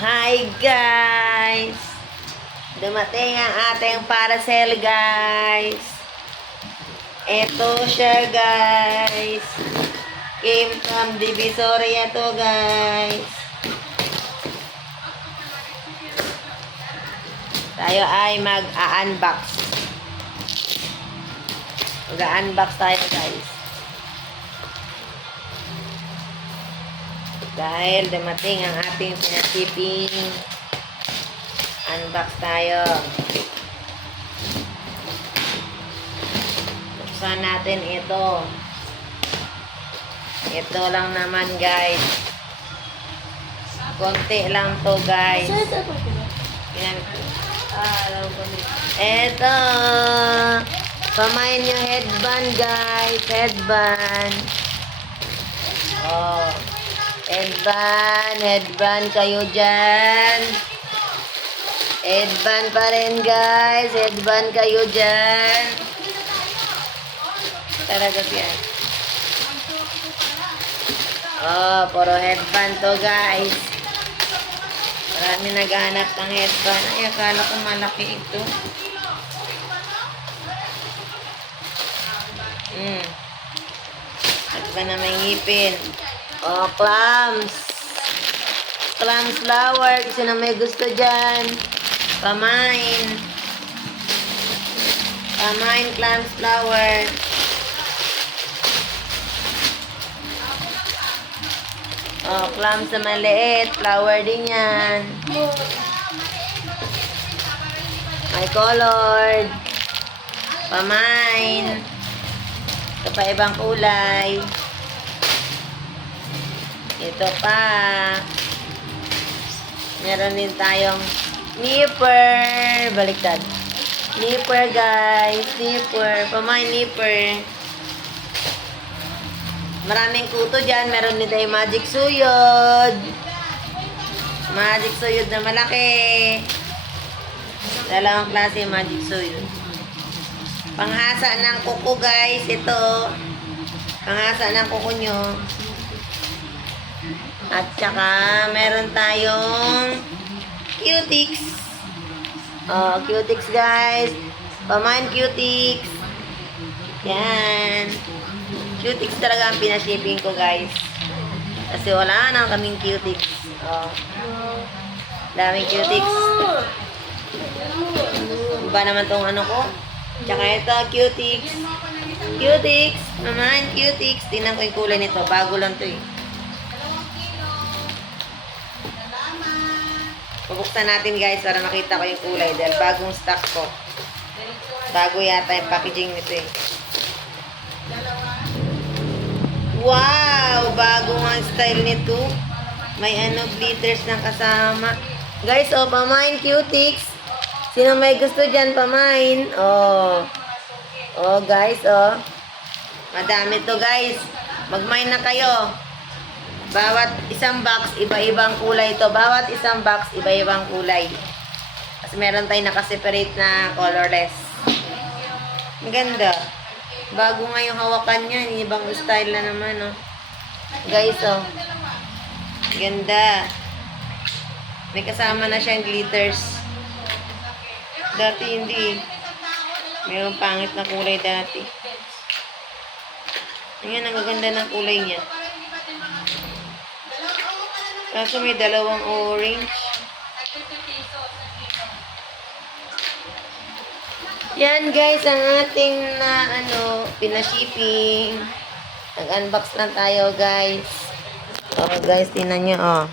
Hi guys! Dumating ang ating parcel guys. Ito siya guys. Came from Divisoria to guys. Tayo ay mag-unbox. Mag-unbox tayo guys. Dahil dumating ang ating pinashipping. Unbox tayo. Buksan natin ito. Ito lang naman guys. Konti lang to guys. Ito. Pamain yung headband guys. Headband. Oh. Headband kayo dyan. Headband pa rin guys. Headband kayo dyan. Talaga yan. Oh, puro headband to guys. Marami naghanap ng headband. Ay, akala ko malaki ito. Headband na may ngipin. Oh, clams. Clams flower. Sino may gusto dyan? Pamain. Pamain clams flower. Oh, clams na maliit. Flower din yan. May colored. Pamain. Ito pa ibang kulay. Ito pa. Meron din tayong nipper. Baliktad. Nipper guys. Nipper. Pamain nipper. Maraming kuto dyan. Meron din tayong magic suyod. Magic suyod na malaki. Dalawang klase magic suyod. Panghasa ng kuko guys. Ito. Panghasa ng kuko nyo. At saka, meron tayong Cutix. Oh, Cutix guys. Pamain Cutix. Yan. Cutix talaga ang pinashipping ko guys. Kasi wala na kaming Cutix. Oh. Daming Cutix. Iba naman tong ano ko. Tsaka ito, Cutix. Cutix. Pamain Cutix. Tingnan ko yung kulay nito. Bago lang to eh. Bubuksan natin guys para makita ko yung kulay dahil bagong stock ko. Bago yata yung packaging nito eh. Wow! Bago ang style nito. May ano, glitters na kasama. Guys, oh, pamain Cutix. Sino may gusto dyan, pamain? Oh. Oh, guys, oh. Madami to guys. Mag-mine na kayo. Bawat isang box, iba-ibang kulay ito. Bawat isang box, iba-ibang kulay. Kasi meron tayong nakaseparate na colorless. Ang ganda. Bago nga yung hawakan niya. Ibang style na naman, oh. Guys, oh. Ganda. May kasama na siyang glitters. Dati hindi. Mayroong pangit na kulay dati. Ayan, ang gaganda ng kulay niya. Kaso may dalawang orange. Yan guys, ang ating na pinashipping. Nag-unbox lang tayo guys. Oh guys, tingnan nyo oh.